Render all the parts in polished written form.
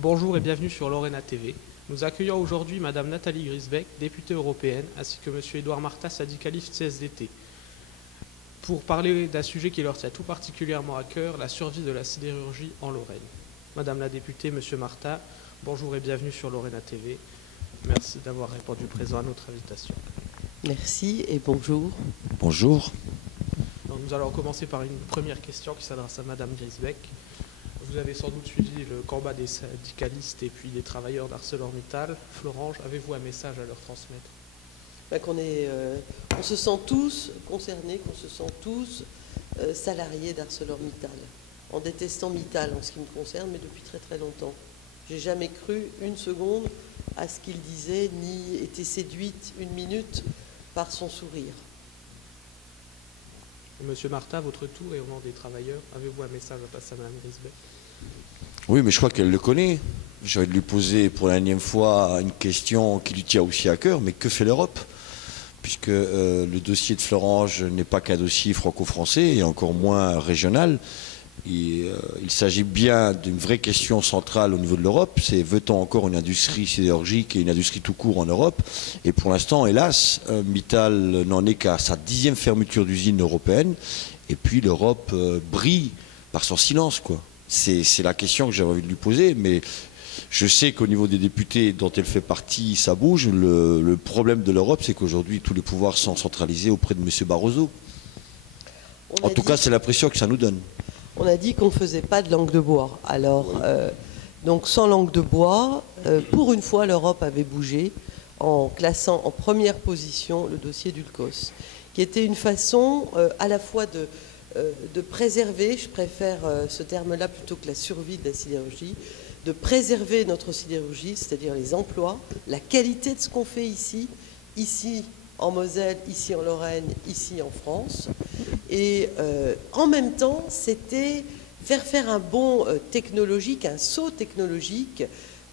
Bonjour et bienvenue sur Lorena TV. Nous accueillons aujourd'hui Madame Nathalie Griesbeck, députée européenne, ainsi que Monsieur Édouard Martin, syndicaliste CSDT, pour parler d'un sujet qui leur tient tout particulièrement à cœur, la survie de la sidérurgie en Lorraine. Madame la députée, Monsieur Martin, bonjour et bienvenue sur Lorena TV. Merci d'avoir répondu présent à notre invitation. Merci et bonjour. Bonjour. Donc, nous allons commencer par une première question qui s'adresse à Madame Griesbeck. Vous avez sans doute suivi le combat des syndicalistes et puis des travailleurs d'ArcelorMittal. Florange, avez-vous un message à leur transmettre? On se sent tous concernés, qu'on se sent tous salariés d'ArcelorMittal, en détestant Mittal en ce qui me concerne, mais depuis très très longtemps. J'ai jamais cru une seconde à ce qu'il disait, ni été séduite une minute par son sourire. Monsieur Martin, votre tour et au nom des travailleurs, avez-vous un message à passer à Mme Griesbeck? Oui, mais je crois qu'elle le connaît. J'ai envie de lui poser pour la énième fois une question qui lui tient aussi à cœur, mais que fait l'Europe? Puisque le dossier de Florange n'est pas qu'un dossier franco-français et encore moins régional. Il s'agit bien d'une vraie question centrale au niveau de l'Europe, c'est veut-on encore une industrie sidérurgique et une industrie tout court en Europe? Et pour l'instant, hélas, Mittal n'en est qu'à sa 10e fermeture d'usine européenne, et puis l'Europe brille par son silence, quoi. C'est la question que j'avais envie de lui poser, mais je sais qu'au niveau des députés dont elle fait partie, ça bouge. Le problème de l'Europe, c'est qu'aujourd'hui, tous les pouvoirs sont centralisés auprès de M. Barroso. En tout cas, c'est l'impression que ça nous donne. On a dit qu'on ne faisait pas de langue de bois. Alors, donc sans langue de bois, pour une fois, l'Europe avait bougé en classant en première position le dossier d'Ulcos, qui était une façon à la fois de préserver, je préfère ce terme-là plutôt que la survie de la sidérurgie, de préserver notre sidérurgie, c'est-à-dire les emplois, la qualité de ce qu'on fait ici en Moselle, ici en Lorraine, ici en France. Et en même temps, c'était faire un bond technologique, un saut technologique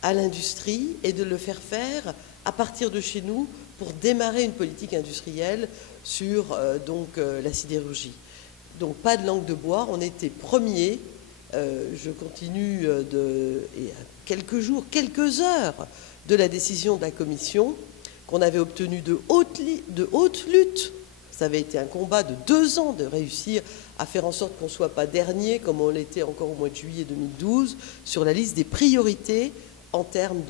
à l'industrie et de le faire faire à partir de chez nous pour démarrer une politique industrielle sur la sidérurgie. Donc pas de langue de bois, on était premiers. Je continue et à quelques jours, quelques heures de la décision de la Commission qu'on avait obtenue de haute lutte. Ça avait été un combat de 2 ans de réussir à faire en sorte qu'on ne soit pas dernier, comme on l'était encore au mois de juillet 2012, sur la liste des priorités en termes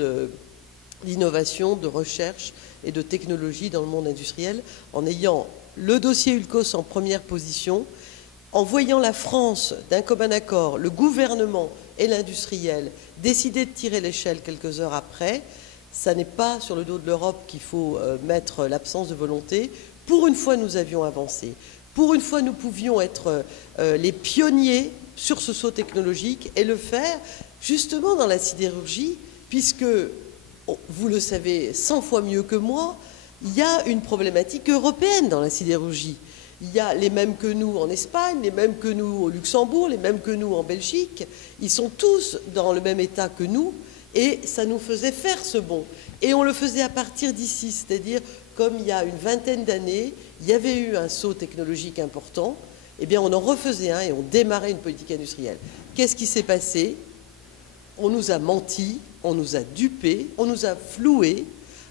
d'innovation, de recherche et de technologie dans le monde industriel, en ayant le dossier Ulcos en première position, en voyant la France, d'un commun accord, le gouvernement et l'industriel décider de tirer l'échelle quelques heures après. Ça n'est pas sur le dos de l'Europe qu'il faut mettre l'absence de volonté. Pour une fois, nous avions avancé. Pour une fois, nous pouvions être les pionniers sur ce saut technologique et le faire justement dans la sidérurgie, puisque, vous le savez 100 fois mieux que moi, il y a une problématique européenne dans la sidérurgie. Il y a les mêmes que nous en Espagne, les mêmes que nous au Luxembourg, les mêmes que nous en Belgique. Ils sont tous dans le même état que nous et ça nous faisait faire ce bond. Et on le faisait à partir d'ici, c'est-à-dire comme il y a une vingtaine d'années, il y avait eu un saut technologique important, eh bien on en refaisait un et on démarrait une politique industrielle. Qu'est-ce qui s'est passé? On nous a menti, on nous a dupés, on nous a floués,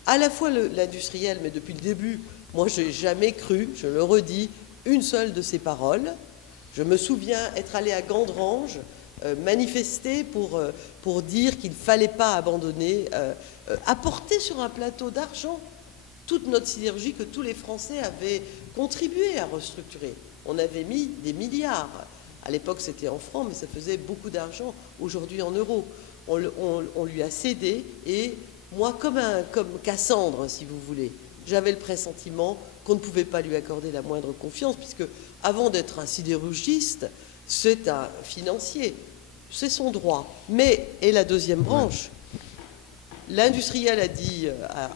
à la fois l'industriel, mais depuis le début, moi je n'ai jamais cru, je le redis, une seule de ces paroles. Je me souviens être allé à Gandrange, manifester pour dire qu'il ne fallait pas abandonner, apporter sur un plateau d'argent toute notre sidérurgie que tous les Français avaient contribué à restructurer. On avait mis des milliards. À l'époque, c'était en francs, mais ça faisait beaucoup d'argent. Aujourd'hui, en euros. On lui a cédé et moi, comme Cassandre, si vous voulez, j'avais le pressentiment qu'on ne pouvait pas lui accorder la moindre confiance, puisque avant d'être un sidérurgiste, c'est un financier. C'est son droit. Mais, et la deuxième branche, l'industriel a dit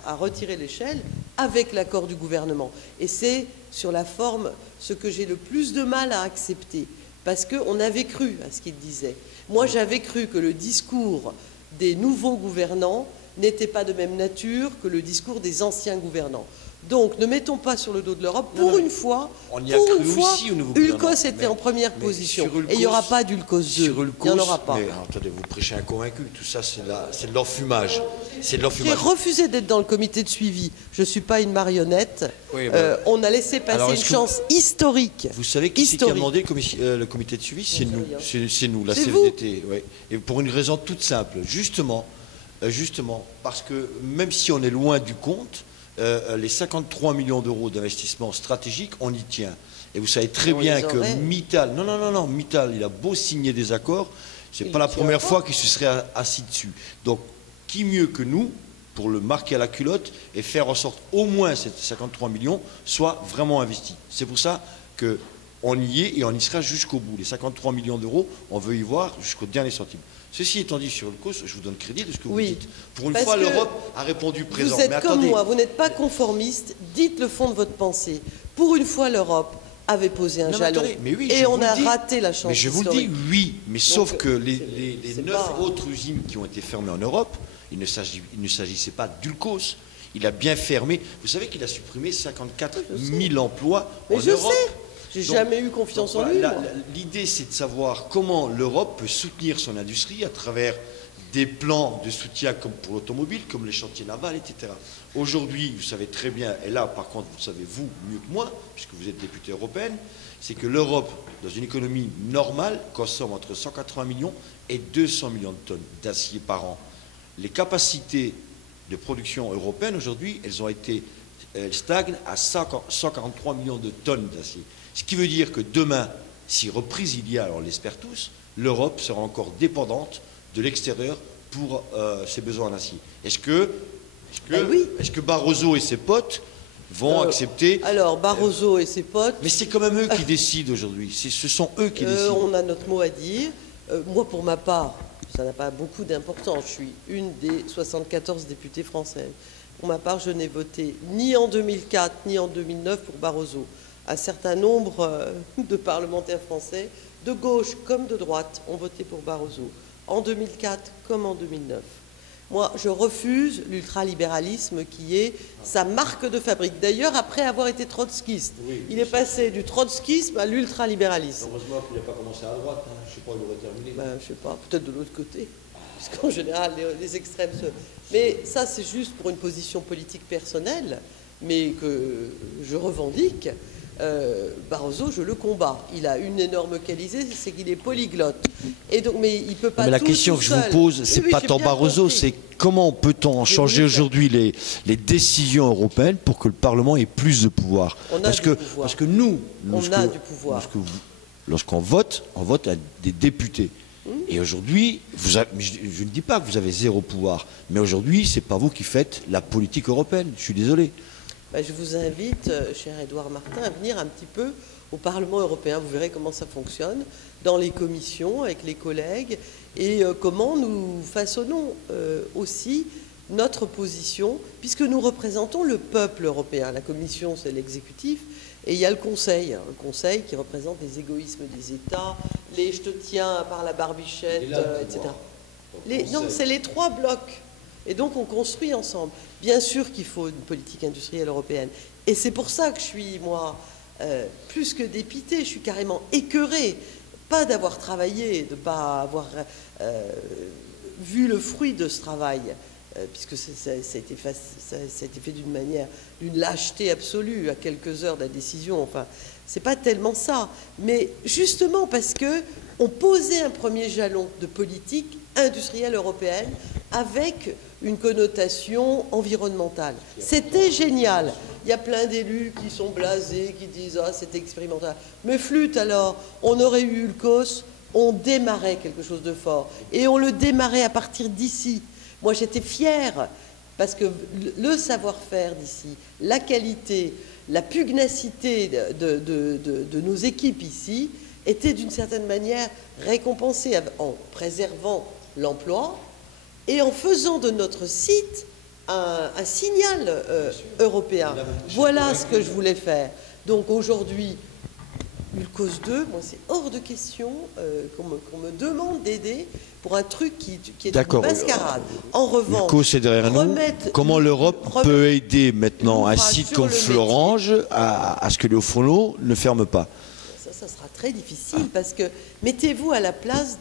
à retirer l'échelle avec l'accord du gouvernement. Et c'est sur la forme ce que j'ai le plus de mal à accepter, parce qu'on avait cru à ce qu'il disait. Moi, j'avais cru que le discours des nouveaux gouvernants n'était pas de même nature que le discours des anciens gouvernants. Donc, ne mettons pas sur le dos de l'Europe. Pour une fois, Ulcos était en première position. Et il n'y aura pas d'Ulcos 2. Il n'y en aura pas. Mais attendez, vous prêchez un convaincu. Tout ça, c'est de l'enfumage. J'ai refusé d'être dans le comité de suivi. Je ne suis pas une marionnette. Oui, on a laissé passer une chance historique. Vous savez qui c'est qui a demandé le comité de suivi? C'est nous. C'est nous, la CFDT. Oui. Et pour une raison toute simple. Justement, parce que même si on est loin du compte, les 53 millions d'euros d'investissement stratégique, on y tient. Et vous savez très bien que Mittal, non, Mittal, il a beau signer des accords, c'est pas la première fois qu'il se serait assis dessus. Donc, qui mieux que nous pour le marquer à la culotte et faire en sorte au moins ces 53 millions soient vraiment investis. C'est pour ça qu'on y est et on y sera jusqu'au bout. Les 53 millions d'euros, on veut y voir jusqu'au dernier centime. Ceci étant dit, sur le COS, je vous donne crédit de ce que vous dites. Pour une fois, l'Europe a répondu présent. Vous êtes comme moi, vous n'êtes pas conformiste, dites le fond de votre pensée. Pour une fois, l'Europe avait posé un jalon. Et on a raté la chance. Mais je vous le dis, oui. Mais sauf que les 9 autres usines qui ont été fermées en Europe, il ne s'agissait pas d'Ulcos. Il a bien fermé. Vous savsavez qu'il a supprimé 54 000 emplois en Europe. J'ai jamais eu confiance en lui. L'idée, c'est de savoir comment l'Europe peut soutenir son industrie à travers des plans de soutien comme pour l'automobile, comme les chantiers navals, etc. Aujourd'hui, vous savez très bien, et là, par contre, vous savez vous mieux que moi, puisque vous êtes députée européenne, c'est que l'Europe, dans une économie normale, consomme entre 180 millions et 200 millions de tonnes d'acier par an. Les capacités de production européennes, aujourd'hui, elles stagnent à 143 millions de tonnes d'acier. Ce qui veut dire que demain, si reprise il y a, alors on l'espère tous, l'Europe sera encore dépendante de l'extérieur pour ses besoins en acier. Est-ce que Barroso et ses potes vont accepter... Alors, Barroso et ses potes... Mais c'est quand même eux qui décident aujourd'hui. Ce sont eux qui décident. On a notre mot à dire. Moi, pour ma part, ça n'a pas beaucoup d'importance. Je suis une des 74 députés françaises. Pour ma part, je n'ai voté ni en 2004 ni en 2009 pour Barroso. Un certain nombre de parlementaires français, de gauche comme de droite, ont voté pour Barroso, en 2004 comme en 2009. Moi, je refuse l'ultralibéralisme qui est sa marque de fabrique. D'ailleurs, après avoir été trotskiste, il est passé du trotskisme à l'ultralibéralisme. Heureusement qu'il n'a pas commencé à droite, hein. Je ne sais pas, il aurait terminé. Ben, je ne sais pas, peut-être de l'autre côté. Parce qu'en général, les extrêmes se... Mais ça, c'est juste pour une position politique personnelle, mais que je revendique. Barroso, je le combats. Il a une énorme qualité, c'est qu'il est polyglotte. Et donc, mais il peut pas. Mais la question que je vous pose, c'est pas tant Barroso, c'est comment peut-on changer aujourd'hui les décisions européennes pour que le Parlement ait plus de pouvoir. Parce que nous, on a du pouvoir. Lorsqu'on vote, on vote à des députés. Et aujourd'hui, je ne dis pas que vous avez zéro pouvoir, mais aujourd'hui, c'est pas vous qui faites la politique européenne. Je suis désolé. Je vous invite, cher Édouard Martin, à venir un petit peu au Parlement européen. Vous verrez comment ça fonctionne dans les commissions, avec les collègues, et comment nous façonnons aussi notre position, puisque nous représentons le peuple européen. La Commission, c'est l'exécutif, et il y a le Conseil qui représente les égoïsmes des États, les « je te tiens par la barbichette », etc. Non, c'est les trois blocs. Et donc, on construit ensemble. Bien sûr qu'il faut une politique industrielle européenne. Et c'est pour ça que je suis, moi, plus que dépitée, je suis carrément écœurée. Pas d'avoir travaillé, de ne pas avoir vu le fruit de ce travail, puisque ça a été fait d'une lâcheté absolue, à quelques heures de la décision. Enfin, c'est pas tellement ça. Mais justement parce qu'on posait un premier jalon de politique industrielle européenne avec une connotation environnementale. C'était génial. Il y a plein d'élus qui sont blasés, qui disent « Ah, c'est expérimental ». Mais flûte alors, on aurait eu Ulcos, on démarrait quelque chose de fort. Et on le démarrait à partir d'ici. Moi, j'étais fière, parce que le savoir-faire d'ici, la qualité, la pugnacité de nos équipes ici, était d'une certaine manière récompensée en préservant l'emploi, et en faisant de notre site un signal européen. Voilà ce que je voulais faire. Donc aujourd'hui, Ulcos 2, moi c'est hors de question qu'on me demande d'aider pour un truc qui est une mascarade. En revanche, Ulcos est derrière nous. Comment l'Europe peut aider maintenant un site comme Florange à ce que les hauts-fourneaux ne ferment pas? Ça sera très difficile parce que mettez-vous à la place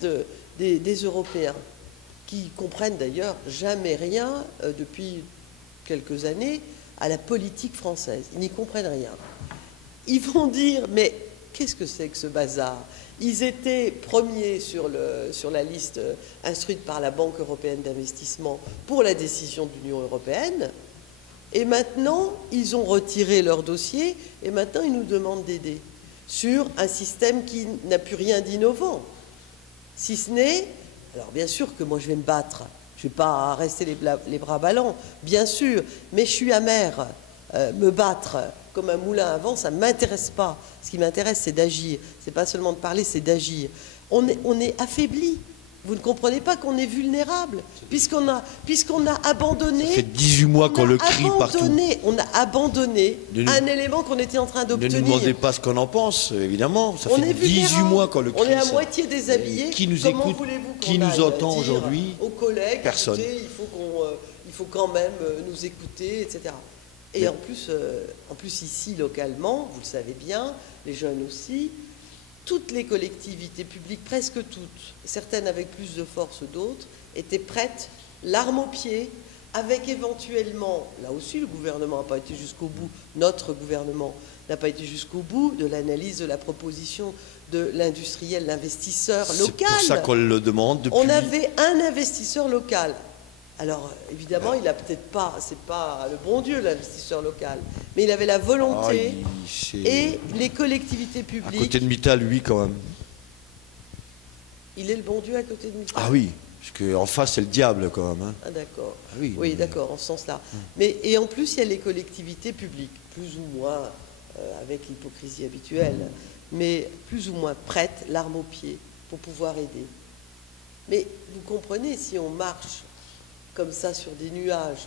des Européens qui comprennent d'ailleurs jamais rien depuis quelques années à la politique française. Ils n'y comprennent rien. Ils vont dire, mais qu'est-ce que c'est que ce bazar? Ils étaient premiers sur la liste instruite par la Banque européenne d'investissement pour la décision de l'Union européenne. Et maintenant, ils ont retiré leur dossier et maintenant, ils nous demandent d'aider sur un système qui n'a plus rien d'innovant. Si ce n'est, alors bien sûr que moi je vais me battre, je ne vais pas rester les bras ballants, bien sûr, mais je suis amère. Me battre comme un moulin à vent, ça ne m'intéresse pas. Ce qui m'intéresse, c'est d'agir. Ce n'est pas seulement de parler, c'est d'agir. On est affaibli. Vous ne comprenez pas qu'on est vulnérable, puisqu'on a abandonné... Ça fait 18 mois qu'on le crie partout. On a abandonné un élément qu'on était en train d'obtenir. Ne nous demandez pas ce qu'on en pense, évidemment. Ça fait 18 mois qu'on le crie. On est à moitié déshabillé. Qui nous écoute? Qui nous entend aujourd'hui? Aux collègues, personne. Écoutez, il faut quand même nous écouter, etc. Et en plus ici, localement, vous le savez bien, les jeunes aussi, toutes les collectivités publiques, presque toutes, certaines avec plus de force d'autres, étaient prêtes, l'arme au pied, avec éventuellement, là aussi le gouvernement n'a pas été jusqu'au bout, notre gouvernement n'a pas été jusqu'au bout de l'analyse de la proposition de l'industriel, l'investisseur local. C'est pour ça qu'on le demande depuis... On avait un investisseur local. Alors, évidemment, il n'a peut-être pas, c'est pas le bon Dieu, l'investisseur local, mais il avait la volonté et les collectivités publiques... À côté de Mittal, lui, quand même. Il est le bon Dieu à côté de Mittal? Ah oui, parce qu'en face, c'est le diable, quand même. Hein. Ah d'accord. Ah oui, oui d'accord, en ce sens-là. Et en plus, il y a les collectivités publiques, plus ou moins, avec l'hypocrisie habituelle, mais plus ou moins prêtes, l'arme au pied, pour pouvoir aider. Mais vous comprenez, si on marche comme ça sur des nuages,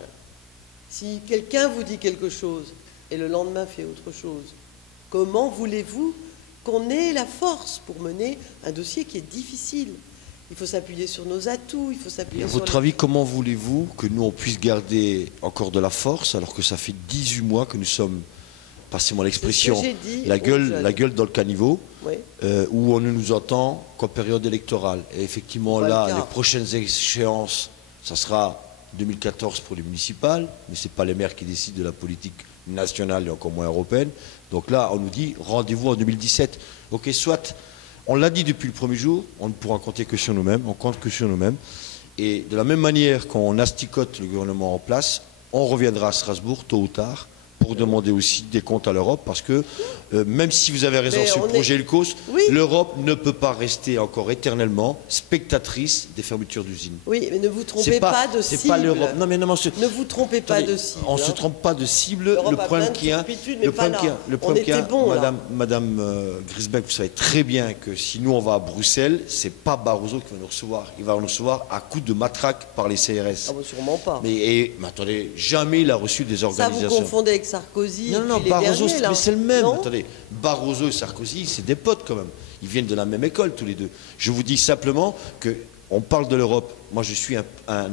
si quelqu'un vous dit quelque chose et le lendemain fait autre chose, comment voulez-vous qu'on ait la force pour mener un dossier qui est difficile? Il faut s'appuyer sur nos atouts, il faut s'appuyer sur... À votre avis, comment voulez-vous que nous, on puisse garder encore de la force alors que ça fait 18 mois que nous sommes, passez-moi l'expression, la gueule dans le caniveau, oui. Où on ne nous entend qu'en période électorale. Et effectivement, là, les prochaines échéances, ça sera 2014 pour les municipales, mais ce n'est pas les maires qui décident de la politique nationale et encore moins européenne. Donc là, on nous dit rendez-vous en 2017. Ok, soit, on l'a dit depuis le premier jour, on ne pourra compter que sur nous-mêmes, on compte que sur nous-mêmes. Et de la même manière qu'on asticote le gouvernement en place, on reviendra à Strasbourg tôt ou tard pour demander aussi des comptes à l'Europe, parce que même si vous avez raison sur le projet Ulcos, l'Europe ne peut pas rester encore éternellement spectatrice des fermetures d'usines. Oui, mais ne vous trompez pas de cible. C'est pas l'Europe. Non, mais non, ne vous trompez pas de cible. On ne se trompe pas de cible. Le problème qu'il y a, Madame Griesbeck, vous savez très bien que si nous on va à Bruxelles, c'est pas Barroso qui va nous recevoir. Il va nous recevoir à coups de matraque par les CRS. Ah bon, sûrement pas. Mais attendez, jamais il a reçu des organisations. Ça, vous confondez avec Sarkozy. Non, Barroso, mais c'est le même. Non, attendez, Barroso et Sarkozy, c'est des potes quand même. Ils viennent de la même école tous les deux. Je vous dis simplement qu'on parle de l'Europe. Moi, je suis un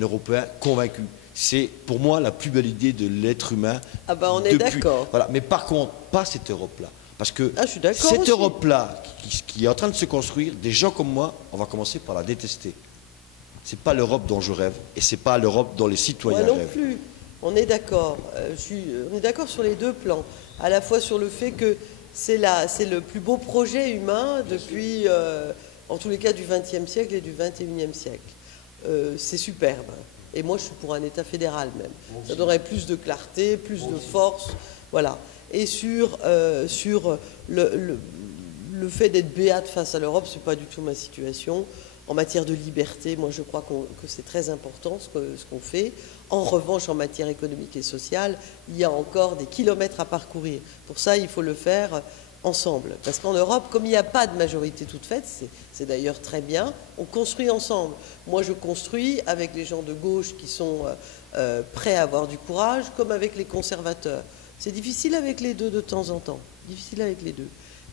Européen convaincu. C'est pour moi la plus belle idée de l'être humain. Ah ben on est d'accord. Voilà. Mais par contre, pas cette Europe-là. Parce que cette Europe-là qui est en train de se construire, des gens comme moi, on va commencer par la détester. C'est pas l'Europe dont je rêve et c'est pas l'Europe dont les citoyens rêvent. Moi non plus. On est d'accord. On est d'accord sur les deux plans. À la fois sur le fait que c'est le plus beau projet humain depuis, en tous les cas, du XXe siècle et du XXIe siècle. C'est superbe. Et moi, je suis pour un État fédéral même. Ça donnerait plus de clarté, plus de force. Voilà. Et sur le fait d'être béate face à l'Europe, ce n'est pas du tout ma situation. En matière de liberté, moi, je crois que c'est très important ce qu'on fait. En revanche, en matière économique et sociale, il y a encore des kilomètres à parcourir. Pour ça, il faut le faire ensemble. Parce qu'en Europe, comme il n'y a pas de majorité toute faite, c'est d'ailleurs très bien, on construit ensemble. Moi, je construis avec les gens de gauche qui sont prêts à avoir du courage, comme avec les conservateurs. C'est difficile avec les deux de temps en temps. Difficile avec les deux.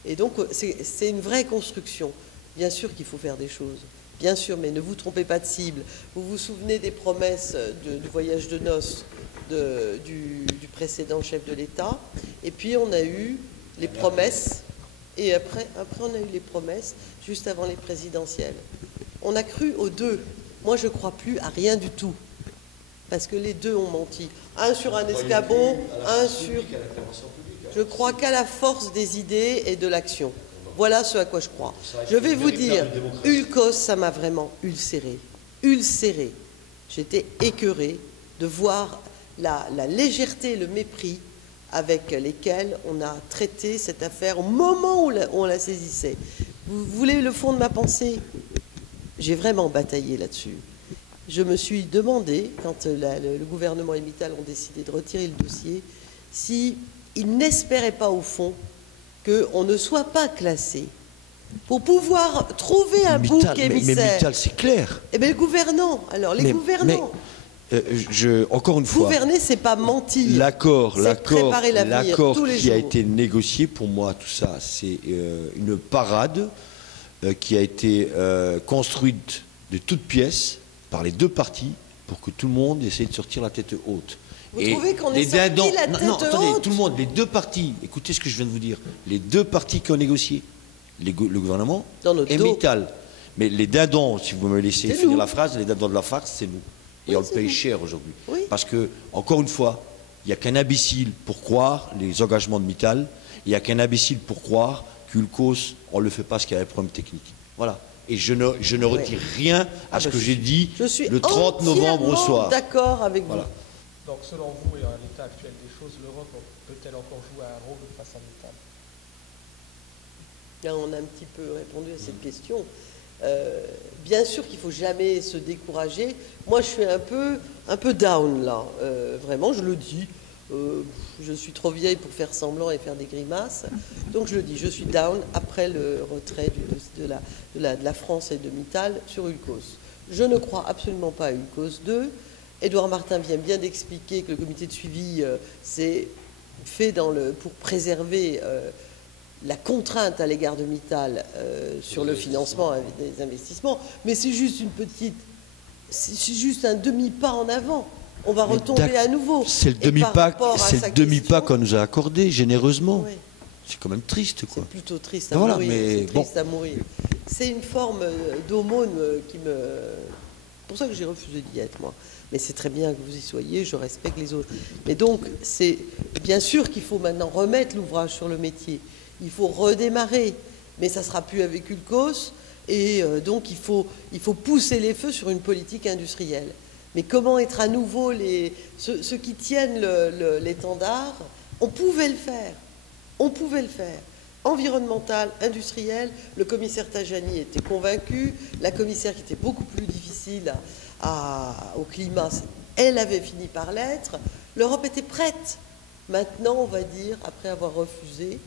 Et donc, c'est une vraie construction. Bien sûr qu'il faut faire des choses, bien sûr, mais ne vous trompez pas de cible. Vous vous souvenez des promesses du voyage de noces du précédent chef de l'État, et puis on a eu les promesses, et après on a eu les promesses juste avant les présidentielles. On a cru aux deux. Moi, je ne crois plus à rien du tout, parce que les deux ont menti. Un sur un escabeau, un sur... Je crois qu'à la force des idées et de l'action. Voilà ce à quoi je crois. Je vais vous dire, Ulcos, ça m'a vraiment ulcéré. Ulcéré. J'étais écœurée de voir la légèreté, le mépris avec lesquels on a traité cette affaire au moment où on la saisissait. Vous voulez le fond de ma pensée? J'ai vraiment bataillé là-dessus. Je me suis demandé, quand le gouvernement et Mittal ont décidé de retirer le dossier, si ils n'espéraient pas au fond qu'on ne soit pas classé pour pouvoir trouver un bouc émissaire. Mais Mittal, c'est clair. Eh bien, le gouvernant, alors, les gouvernants. Encore une fois, gouverner, c'est pas mentir. L'accord qui a jours. été négocié, pour moi, tout ça, c'est une parade qui a été construite de toutes pièces par les deux parties pour que tout le monde essaie de sortir la tête haute. Vous trouvez qu'on est sorti la tête haute? Attendez, tout le monde, les deux parties, écoutez ce que je viens de vous dire, les deux parties qui ont négocié, le gouvernement et Mittal. Mais les dindons, si vous me laissez finir la phrase, les dindons de la farce, c'est nous. Et on le paye cher aujourd'hui. Oui. Parce que, encore une fois, il n'y a qu'un imbécile pour croire les engagements de Mittal, il n'y a qu'un imbécile pour croire qu'Ulcos, on ne le fait pas parce qu'il y a un problème technique. Voilà. Et je ne retire rien à ce que j'ai dit le 30 novembre au soir. D'accord avec vous. Donc, selon vous, et à l'état actuel des choses, l'Europe peut-elle encore jouer un rôle face à Mittal? Là, on a un petit peu répondu à cette question. Bien sûr qu'il ne faut jamais se décourager. Moi, je suis un peu down, là. Vraiment, je le dis. Je suis trop vieille pour faire semblant et faire des grimaces. Donc, je le dis, je suis down après le retrait de la France et de Mittal sur Ulcos. Je ne crois absolument pas à Ulcos 2. Édouard Martin vient bien d'expliquer que le comité de suivi s'est fait pour préserver la contrainte à l'égard de Mittal sur le financement des investissements, mais c'est juste c'est juste un demi-pas en avant. On va retomber à nouveau. C'est le demi-pas qu'on nous a accordé généreusement. Oui. C'est quand même triste, quoi. C'est plutôt triste à mourir. Mais à mourir. C'est une forme d'aumône qui me... C'est pour ça que j'ai refusé d'y être, moi. Mais c'est très bien que vous y soyez, je respecte les autres. Mais donc, c'est bien sûr qu'il faut maintenant remettre l'ouvrage sur le métier. Il faut redémarrer, mais ça ne sera plus avec Ulcos, et donc il faut pousser les feux sur une politique industrielle. Mais comment être à nouveau ceux qui tiennent l'étendard? On pouvait le faire, Environnemental, industriel, le commissaire Tajani était convaincu, la commissaire qui était beaucoup plus difficile au climat, elle avait fini par l'être, l'Europe était prête. Maintenant, on va dire, après avoir refusé,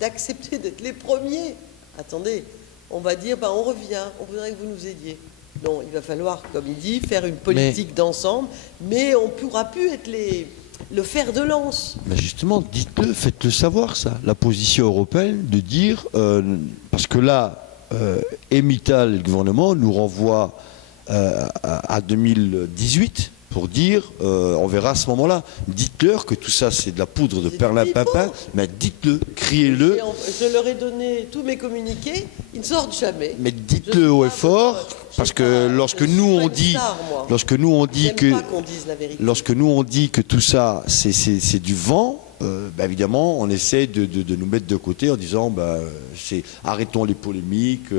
d'accepter d'être les premiers. Attendez, on va dire, on revient, on voudrait que vous nous aidiez. Non, il va falloir, comme il dit, faire une politique d'ensemble, mais on ne pourra plus être le fer de lance. Mais justement, dites-le, faites-le savoir, ça, la position européenne, de dire, parce que là, Mittal et le gouvernement nous renvoient à 2018, pour dire, on verra à ce moment-là. Dites-leur que tout ça, c'est de la poudre de perlimpinpin, mais dites-le, criez-le. Je leur ai donné tous mes communiqués, ils ne sortent jamais. Mais dites-le haut et fort, parce que lorsque nous on dit que tout ça, c'est du vent, évidemment, on essaie de nous mettre de côté en disant arrêtons les polémiques,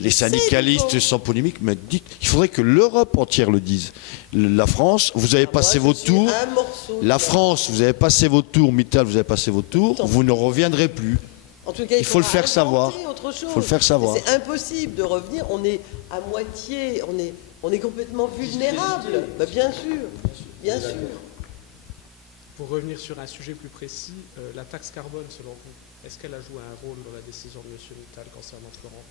les syndicalistes sans polémique, mais dites, il faudrait que l'Europe entière le dise. La France, vous avez passé votre tour. La France, vous avez passé votre tour. Mittal, vous avez passé votre tour. Vous ne reviendrez plus. En tout cas, il faut le faire savoir. C'est impossible de revenir. On est à moitié, on est complètement vulnérable. Bien sûr, bien sûr. Pour revenir sur un sujet plus précis, la taxe carbone, selon vous, est-ce qu'elle a joué un rôle dans la décision de M. Mittal concernant Florent?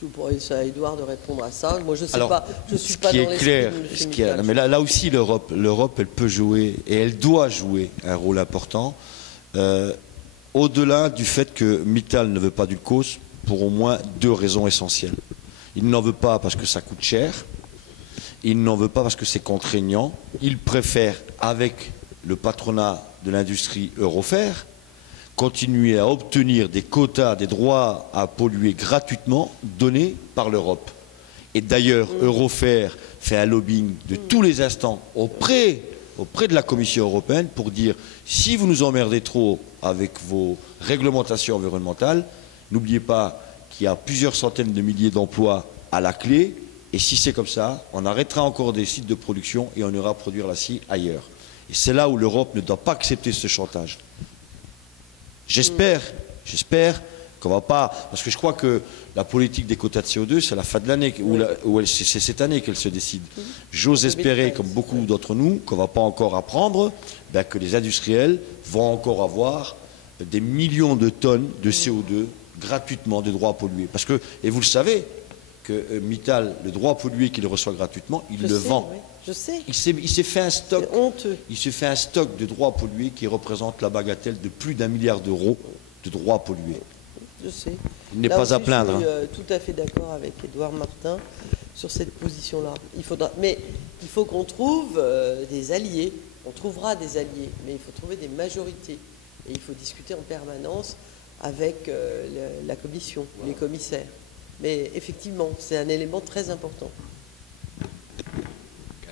Tout pour ça à Édouard de répondre à ça. Moi, je ne sais pas. Je suis pas dans clair, mais là aussi, l'Europe, elle peut jouer et elle doit jouer un rôle important. au-delà du fait que Mittal ne veut pas d'Ulcos pour au moins 2 raisons essentielles. Il n'en veut pas parce que ça coûte cher, il n'en veut pas parce que c'est contraignant, il préfère, avec le patronat de l'industrie Eurofer, continuer à obtenir des quotas, des droits à polluer gratuitement donnés par l'Europe. Et d'ailleurs, Eurofer fait un lobbying de tous les instants auprès de la Commission européenne pour dire si vous nous emmerdez trop avec vos réglementations environnementales, n'oubliez pas qu'il y a plusieurs centaines de milliers d'emplois à la clé, et si c'est comme ça, on arrêtera encore des sites de production et on ira produire l'acier ailleurs. Et c'est là où l'Europe ne doit pas accepter ce chantage. J'espère qu'on va pas, parce que je crois que la politique des quotas de CO2, c'est à la fin de l'année, c'est cette année qu'elle se décide. J'ose espérer, comme beaucoup d'entre nous, qu'on ne va pas encore apprendre que les industriels vont encore avoir des millions de tonnes de CO2 gratuitement, de droits à polluer. Parce que, et vous le savez, que Mittal, le droit à polluer qu'il reçoit gratuitement, il le vend. Oui, je sais. Il s'est fait un stock. C'est honteux. Il s'est fait un stock de droits à polluer qui représente la bagatelle de plus d'1 milliard d'euros de droits à polluer. Je sais. Il n'est Là pas aussi, à plaindre. Je suis tout à fait d'accord avec Édouard Martin sur cette position-là. Mais il faut qu'on trouve des alliés. On trouvera des alliés, mais il faut trouver des majorités. Et il faut discuter en permanence avec la Commission, les commissaires. Mais effectivement, c'est un élément très important.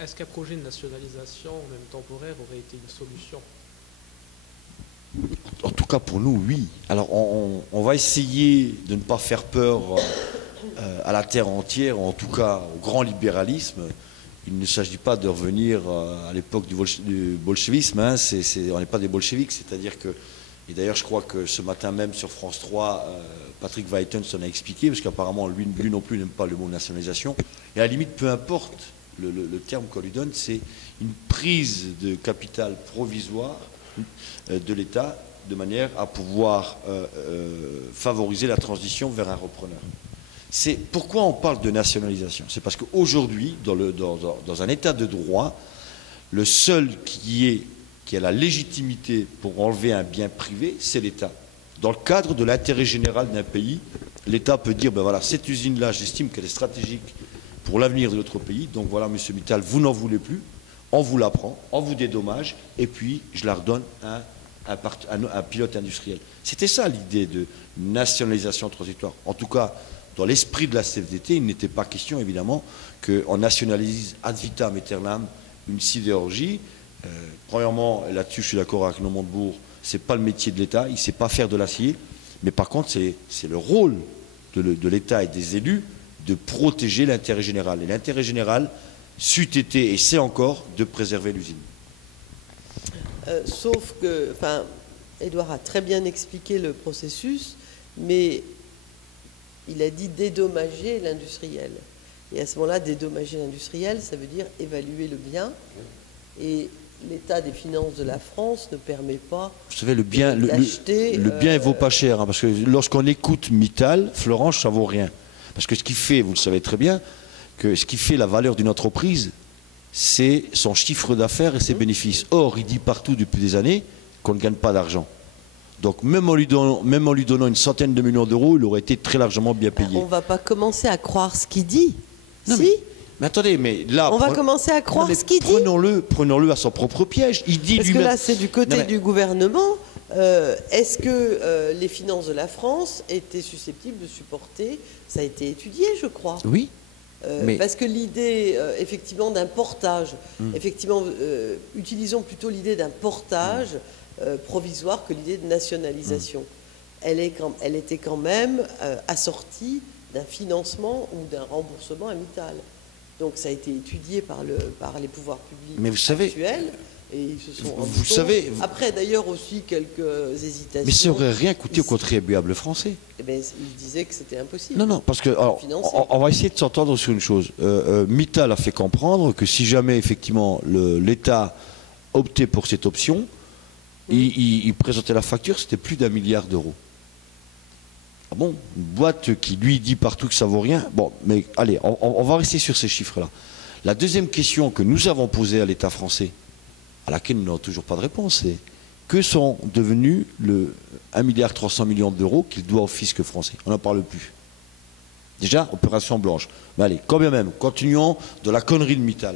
Est-ce qu'un projet de nationalisation, même temporaire, aurait été une solution? En tout cas, pour nous, oui. Alors, on va essayer de ne pas faire peur à la terre entière, en tout cas au grand libéralisme. Il ne s'agit pas de revenir à l'époque du bolchevisme. Hein. On n'est pas des bolcheviques, c'est-à-dire que... Et d'ailleurs, je crois que ce matin même sur France 3, Patrick Weitens s'en a expliqué, parce qu'apparemment, lui non plus n'aime pas le mot nationalisation. Et à la limite, peu importe le terme qu'on lui donne, c'est une prise de capital provisoire de l'État de manière à pouvoir favoriser la transition vers un repreneur. C'est pourquoi on parle de nationalisation. C'est parce qu'aujourd'hui, dans un État de droit, le seul qui a la légitimité pour enlever un bien privé, c'est l'État. Dans le cadre de l'intérêt général d'un pays, l'État peut dire, ben voilà, cette usine-là, j'estime qu'elle est stratégique pour l'avenir de notre pays, donc voilà, monsieur Mittal, vous n'en voulez plus, on vous la prend, on vous dédommage, et puis je la redonne à un pilote industriel. C'était ça l'idée de nationalisation transitoire. En tout cas, dans l'esprit de la CFDT, il n'était pas question, évidemment, qu'on nationalise ad vitam aeternam une sidérurgie. Premièrement, là-dessus, je suis d'accord avec Normand Montebourg, ce n'est pas le métier de l'État, il ne sait pas faire de l'acier, mais par contre, c'est le rôle de l'État et des élus de protéger l'intérêt général. Et l'intérêt général, c'eût été, et c'est encore, de préserver l'usine. Sauf que, Édouard a très bien expliqué le processus, mais il a dit dédommager l'industriel. Et à ce moment-là, dédommager l'industriel, ça veut dire évaluer le bien. Et l'état des finances de la France ne permet pas. Vous savez, le bien ne vaut pas cher, hein, parce que lorsqu'on écoute Mittal, Florange, ça vaut rien. Parce que ce qui fait, vous le savez très bien, que ce qui fait la valeur d'une entreprise, c'est son chiffre d'affaires et ses bénéfices. Or, il dit partout depuis des années qu'on ne gagne pas d'argent. Donc même en lui donnant une centaine de millions d'euros, il aurait été très largement bien payé. On ne va pas commencer à croire ce qu'il dit. Non, si mais attendez, mais là... On va commencer à croire ce qu'il dit. Prenons-le à son propre piège. Il dit Parce que là, c'est du côté du gouvernement. Est-ce que les finances de la France étaient susceptibles de supporter? Ça a été étudié, je crois. Oui. Parce que l'idée, effectivement, d'un portage, effectivement, utilisons plutôt l'idée d'un portage provisoire que l'idée de nationalisation. Elle était quand même assortie d'un financement ou d'un remboursement à Mittal. Donc ça a été étudié par les pouvoirs publics actuels. Et ils se sont vous savez, après d'ailleurs aussi quelques hésitations. Mais ça n'aurait rien coûté aux contribuables français. Eh bien, ils disaient que c'était impossible. Non, parce que alors, on va essayer de s'entendre sur une chose. Mittal a fait comprendre que si jamais effectivement l'État optait pour cette option, il présentait la facture, c'était plus d'1 milliard d'euros. Ah bon, une boîte qui lui dit partout que ça vaut rien. Bon, mais allez, on va rester sur ces chiffres-là. La deuxième question que nous avons posée à l'État français, à laquelle nous n'avons toujours pas de réponse, c'est que sont devenus le 1,3 milliard d'euros qu'il doit au fisc français. On n'en parle plus. Déjà, opération blanche. Mais allez, quand bien même, continuons de la connerie de Mittal.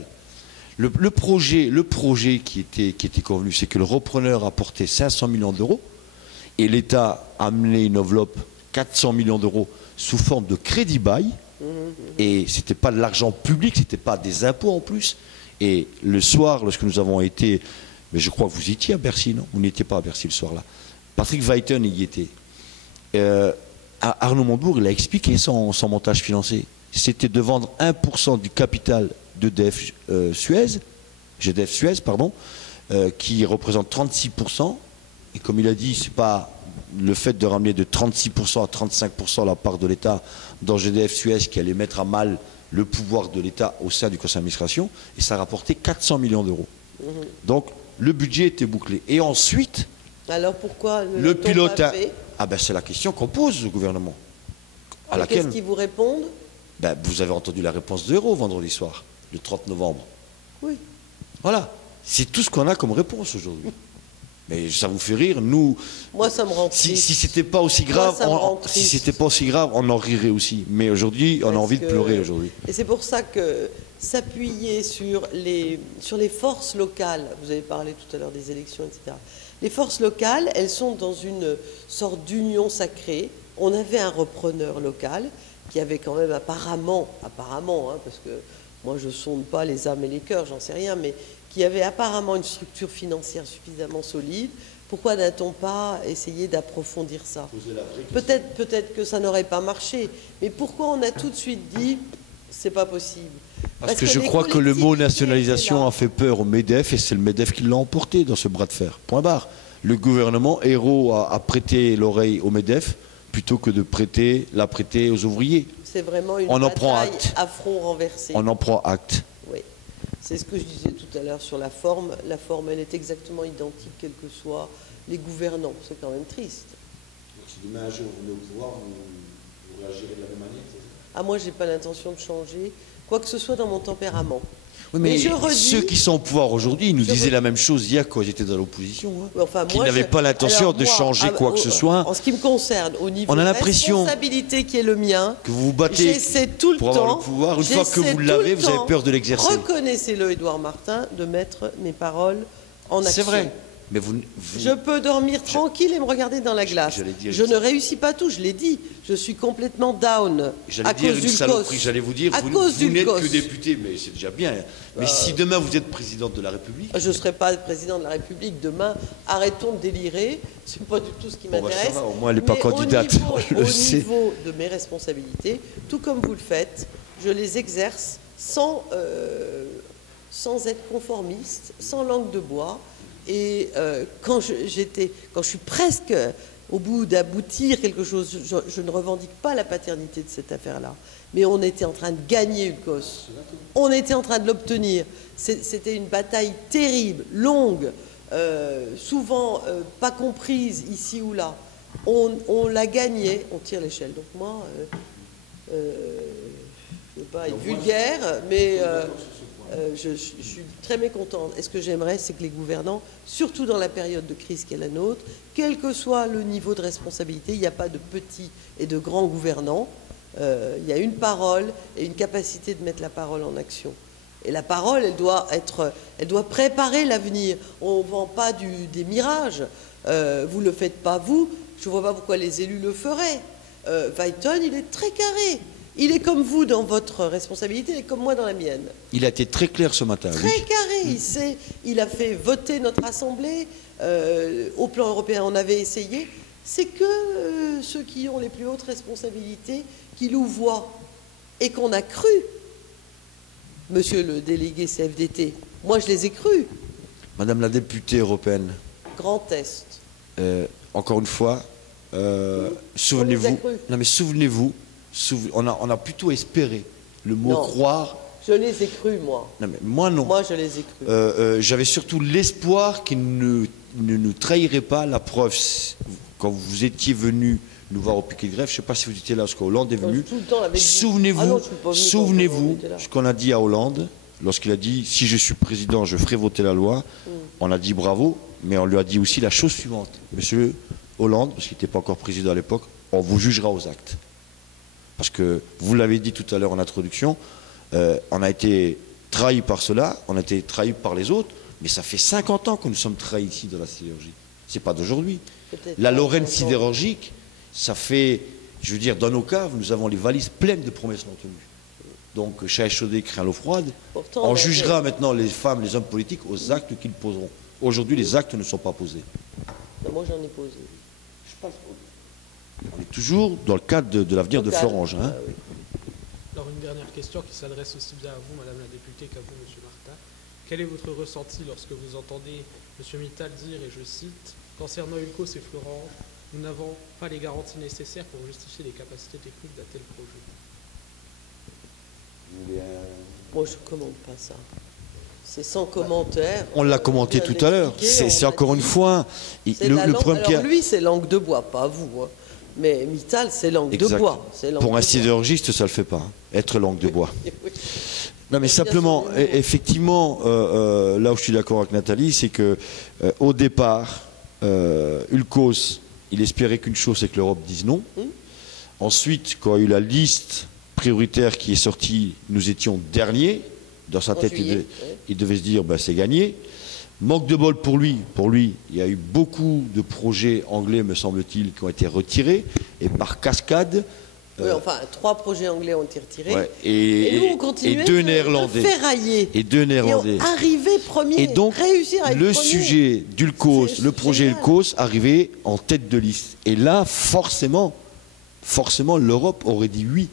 Le projet qui était convenu, c'est que le repreneur apportait 500 millions d'euros et l'État a amené une enveloppe 400 millions d'euros sous forme de crédit bail. Et ce n'était pas de l'argent public, ce n'était pas des impôts en plus. Et le soir, lorsque nous avons été, mais je crois que vous étiez à Bercy, non? Vous n'étiez pas à Bercy le soir-là. Patrick Weiten y était. Arnaud Montebourg, il a expliqué son montage financier. C'était de vendre 1% du capital d'EDF Suez, GDF Suez, pardon, qui représente 36%. Et comme il a dit, c'est pas le fait de ramener de 36% à 35% la part de l'État dans GDF Suez qui allait mettre à mal le pouvoir de l'État au sein du conseil d'administration. Et ça rapportait 400 millions d'euros. Donc le budget était bouclé. Et ensuite, alors pourquoi le pilote ah ben c'est la question qu'on pose au gouvernement. À laquelle qu'est-ce qu'ils vous répondent? Ben, vous avez entendu la réponse de Hérault vendredi soir, le 30 novembre. Oui. Voilà, c'est tout ce qu'on a comme réponse aujourd'hui. Mais ça vous fait rire, nous. Moi, ça me rend triste. Si c'était pas aussi grave, si c'était pas aussi grave, on en rirait aussi. Mais aujourd'hui, on a envie de pleurer aujourd'hui. Et c'est pour ça que s'appuyer sur les forces locales, vous avez parlé tout à l'heure des élections, etc. Les forces locales, elles sont dans une sorte d'union sacrée. On avait un repreneur local qui avait quand même apparemment, hein, parce que moi je sonde pas les âmes et les cœurs, j'en sais rien, mais qui avait apparemment une structure financière suffisamment solide. Pourquoi n'a-t-on pas essayé d'approfondir ça? Peut-être que ça n'aurait pas marché, mais pourquoi on a tout de suite dit c'est pas possible? Parce que je crois que le mot nationalisation a fait peur au MEDEF et c'est le MEDEF qui l'a emporté dans ce bras de fer. Point barre. Le gouvernement, Hérault, a prêté l'oreille au MEDEF plutôt que de la prêter aux ouvriers. C'est vraiment une bataille à front renversé. On en prend acte. Oui. C'est ce que je disais tout à l'heure sur la forme. La forme, elle est exactement identique, quels que soient les gouvernants. C'est quand même triste. Si demain un jour vous venez au pouvoir, vous réagirez de la même manière? Ah, moi, je n'ai pas l'intention de changer quoi que ce soit dans mon tempérament. Oui, mais ceux qui sont au pouvoir aujourd'hui, ils nous disaient la même chose hier quand ils étaient dans l'opposition. Hein, enfin, qu'ils n'avaient pas l'intention de changer quoi que ce soit. En ce qui me concerne, au niveau de la responsabilité qui est le mien, que vous vous battez tout pour avoir le pouvoir. Une fois que vous l'avez, vous avez peur de l'exercer. Reconnaissez-le, Édouard Martin, de mettre mes paroles en action. C'est vrai. Mais je peux dormir tranquille et me regarder dans la glace. Je ne réussis pas tout, je l'ai dit. Je suis complètement down à cause du COS. J'allais vous dire, vous n'êtes que député, mais c'est déjà bien. Mais si demain vous êtes présidente de la République... Je ne serai pas président de la République demain. Arrêtons de délirer. Ce n'est pas du tout ce qui m'intéresse. Au moins, elle n'est pas candidate. Au niveau de mes responsabilités, tout comme vous le faites, je les exerce sans être conformiste, sans langue de bois. Et quand je suis presque au bout d'aboutir quelque chose, je ne revendique pas la paternité de cette affaire-là, mais on était en train de gagner ULCOS. On était en train de l'obtenir. C'était une bataille terrible, longue, souvent pas comprise ici ou là. On la gagnait, on tire l'échelle. Donc moi, je ne veux pas être vulgaire, mais... je suis très mécontente. Et ce que j'aimerais, c'est que les gouvernants, surtout dans la période de crise qui est la nôtre, quel que soit le niveau de responsabilité, il n'y a pas de petits et de grands gouvernants, il y a une parole et une capacité de mettre la parole en action. Et la parole, elle doit préparer l'avenir. On ne vend pas des mirages. Vous ne le faites pas, vous. Je ne vois pas pourquoi les élus le feraient. Weiten, il est très carré. Il est comme vous dans votre responsabilité, il est comme moi dans la mienne. Il a été très clair ce matin. Très carré. Il a fait voter notre Assemblée. Au plan européen, on avait essayé. C'est que ceux qui ont les plus hautes responsabilités qui nous voient et qu'on a cru. Monsieur le délégué CFDT, moi je les ai crus. Madame la députée européenne. Grand Est. Encore une fois, souvenez-vous. Non mais souvenez-vous. On a plutôt espéré le mot croire. Je les ai crus, moi. Non, mais moi, non. Moi, je les ai crus. J'avais surtout l'espoir qu'ils ne nous trahiraient pas. La preuve, quand vous étiez venu nous voir au piquet de grève, je ne sais pas si vous étiez là, parce qu'Hollande est venu. Souvenez-vous ce qu'on a dit à Hollande, lorsqu'il a dit « si je suis président, je ferai voter la loi ». on a dit bravo, mais on lui a dit aussi la chose suivante. Monsieur Hollande, parce qu'il n'était pas encore président à l'époque, on vous jugera aux actes. Parce que, vous l'avez dit tout à l'heure en introduction, on a été trahi par cela, on a été trahi par les autres, mais ça fait 50 ans que nous sommes trahis ici dans la sidérurgie. C'est pas d'aujourd'hui. La Lorraine sidérurgique, ça fait, je veux dire, dans nos caves, nous avons les valises pleines de promesses non tenues. Donc, chat échaudé craint l'eau froide. Pourtant, on jugera maintenant les femmes, les hommes politiques aux actes qu'ils poseront. Aujourd'hui, les actes ne sont pas posés. Non, moi, j'en ai posé. On est toujours dans le cadre de l'avenir de Florange. Hein. Oui. Alors, une dernière question qui s'adresse aussi bien à vous, Madame la députée, qu'à vous, Monsieur Martin. Quel est votre ressenti lorsque vous entendez Monsieur Mittal dire, et je cite, « Concernant Ulcos et Florange, nous n'avons pas les garanties nécessaires pour justifier les capacités techniques d'un tel projet. » Moi, je ne commente pas ça. C'est sans commentaire. On l'a commenté tout à l'heure. C'est encore une fois le problème. Alors lui, c'est langue de bois, pas vous. Hein. Mais Mittal, c'est langue de bois. Pour un sidérurgiste, ça ne le fait pas. Hein. Être langue de bois. Non, mais simplement, effectivement, là où je suis d'accord avec Nathalie, c'est que au départ, Ulcos, il espérait qu'une chose, c'est que l'Europe dise non. Ensuite, quand il y a eu la liste prioritaire qui est sortie, nous étions derniers. Dans sa tête, il devait se dire, ben, c'est gagné. Manque de bol pour lui. Pour lui, il y a eu beaucoup de projets anglais, me semble-t-il, qui ont été retirés. Et par cascade... Oui, enfin, 3 projets anglais ont été retirés. Ouais, et nous, on continuait et 2 Néerlandais. De ferrailler. Et 2 Néerlandais. Et arriver premier. Et donc, réussir à être le premier. sujet d'Ulcos, le projet Ulcos, arrivait en tête de liste. Et là, forcément, l'Europe aurait dit oui.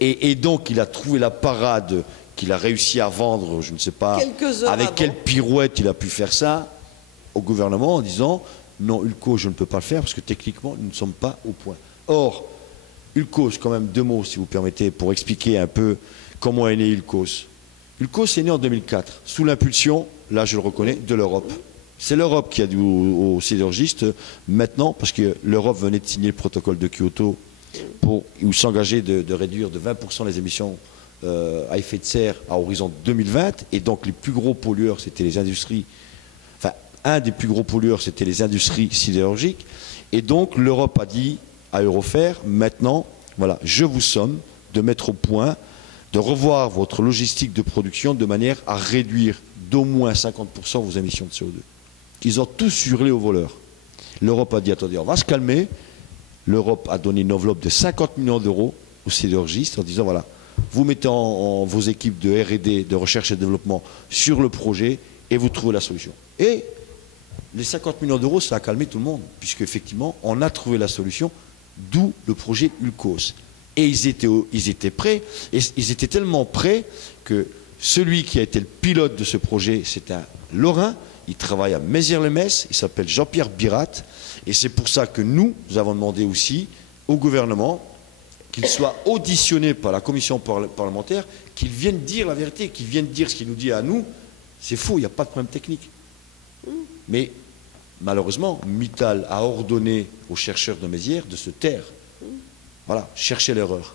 Et donc, il a trouvé la parade qu'il a réussi à vendre, je ne sais pas avec quelle pirouette il a pu faire ça, au gouvernement en disant non, Ulcos, je ne peux pas le faire parce que techniquement, nous ne sommes pas au point. Or, Ulcos, quand même 2 mots, si vous permettez, pour expliquer un peu comment est né Ulcos. Ulcos est né en 2004, sous l'impulsion, là je le reconnais, de l'Europe. C'est l'Europe qui a dit aux sidérurgistes, maintenant, parce que l'Europe venait de signer le protocole de Kyoto pour s'engager de réduire de 20% les émissions à effet de serre à horizon 2020, et donc les plus gros pollueurs, c'était les industries, enfin, un des plus gros pollueurs, c'était les industries sidérurgiques, et donc l'Europe a dit à Eurofer, maintenant, voilà, je vous somme de mettre au point, de revoir votre logistique de production de manière à réduire d'au moins 50% vos émissions de CO2. Ils ont tous hurlé aux voleurs. L'Europe a dit, attendez, on va se calmer. L'Europe a donné une enveloppe de 50 millions d'euros aux sidérurgistes en disant, voilà, vous mettez en vos équipes de R&D, de recherche et de développement, sur le projet et vous trouvez la solution. Et les 50 millions d'euros, ça a calmé tout le monde, puisque effectivement, on a trouvé la solution, d'où le projet Ulcos. Et ils étaient prêts, et ils étaient tellement prêts que celui qui a été le pilote de ce projet, c'est un Lorrain, il travaille à Mézières-les-Messes, il s'appelle Jean-Pierre Birat, et c'est pour ça que nous avons demandé aussi au gouvernement qu'il soit auditionné par la commission parlementaire, qu'il vienne dire la vérité, qu'il vienne dire ce qu'il nous dit à nous. C'est faux, il n'y a pas de problème technique. Mais malheureusement, Mittal a ordonné aux chercheurs de Mézières de se taire. Voilà, chercher l'erreur.